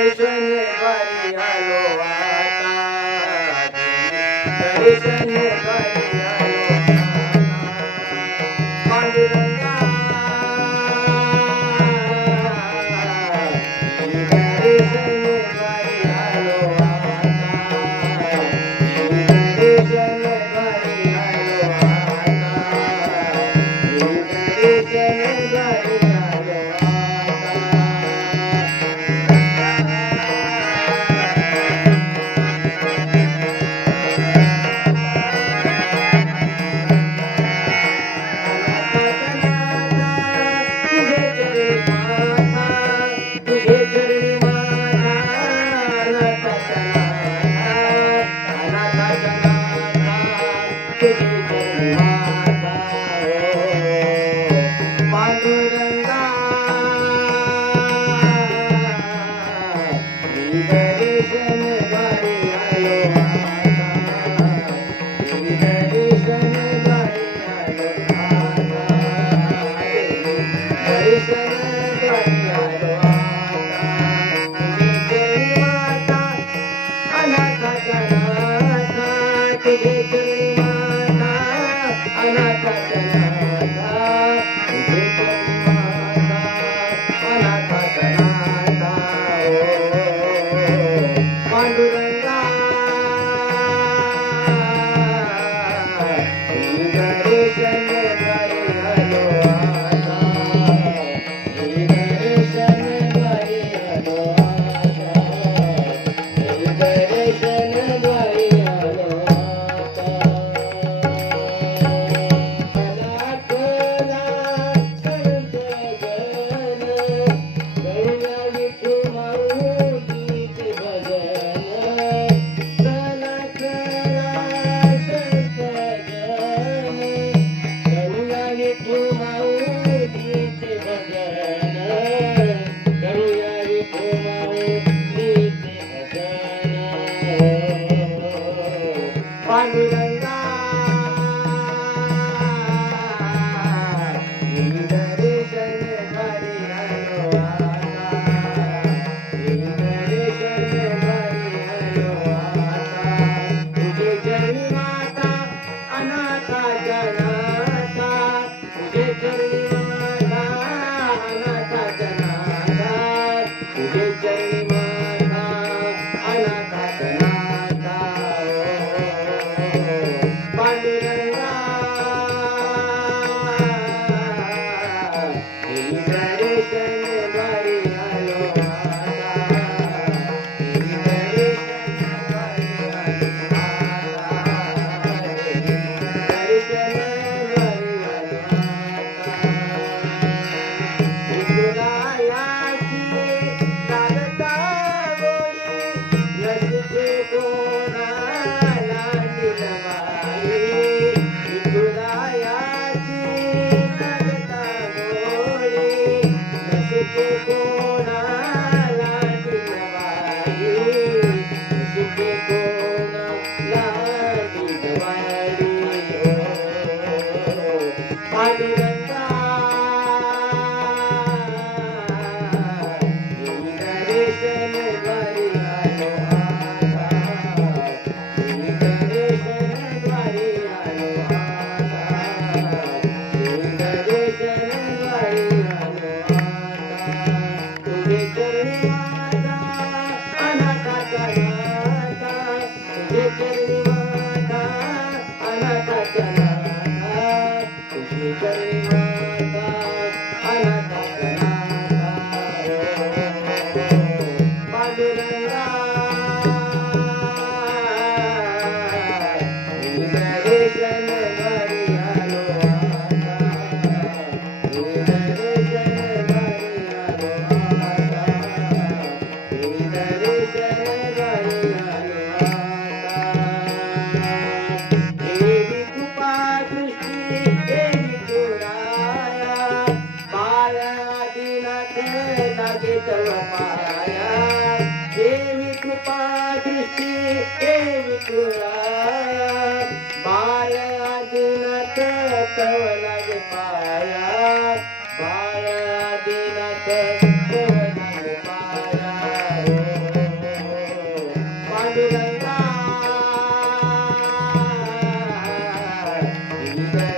दर्शन द्वारी आलो आता, दर्शन द्वारी आलो आता. पांडुरंगा दर्शन द्वारी आलो आता, दर्शन द्वारी आलो आता, दर्शन द्वारी आलो पांडुरंगा दर्शन द्वारी आलो आता, दर्शन द्वारी आलो आता, दर्शन द्वारी आलो आता. तुझे माता अनाथाच्या नाथा, तुझे माता अनाथाच्या नाथा, तुझे माता अनाथाच्या नाथा. पांडुरंगा दर्शन द्वारी आलो आता, दर्शन द्वारी आलो आता, दर्शन द्वारी आलो आता. अनाथला संत गण, करुणा विठू माऊलीचे भजन. अनाथला संत गण, करुणा विठू माऊलीचे भजन. करुणा विठू माऊलीचे भजन. पांडुरंगा दर्शन द्वारी आलो आता, दर्शन द्वारी आलो आता. तुझे चरणी माता अनाथाच्या नाथा, तुझे चरणी माता अनाथाच्या नाथा, तुझे चरणी माता अनाथाच्या नाथा. पांडुरंगा दर्शन द्वारी आलो आता, दर्शन द्वारी आलो आता, दर्शन द्वारी आलो आता. विठुरायाची लालता गोडी, नसते कोणाला दिलवाई. विठुरायाची लालता गोडी, नसते कोणाला दिलवाई. नसते कोणाला दिलवाई. पांडुरंगा दर्शन द्वारी आलो आता, दर्शन द्वारी आलो आता, दर्शन द्वारी आलो आता. तुझे चरणी माता अनाथाच्या नाथा, तुझे चरणी माता अनाथाच्या नाथा, तुझे चरणी माता अनाथाच्या नाथा. पांडुरंगा दर्शन द्वारी आलो आता, दर्शन द्वारी आलो आता, दर्शन द्वारी आलो आता. देवी कृपा दृष्टी देवी तुराया, बाळ आदिनाथ लागे तव पाया. देवी कृपा दृष्टी देवी तुराया, बाळ आदिनाथ तव लागे पाया. बाळ आदिनाथ तव लागे पाया. इकडे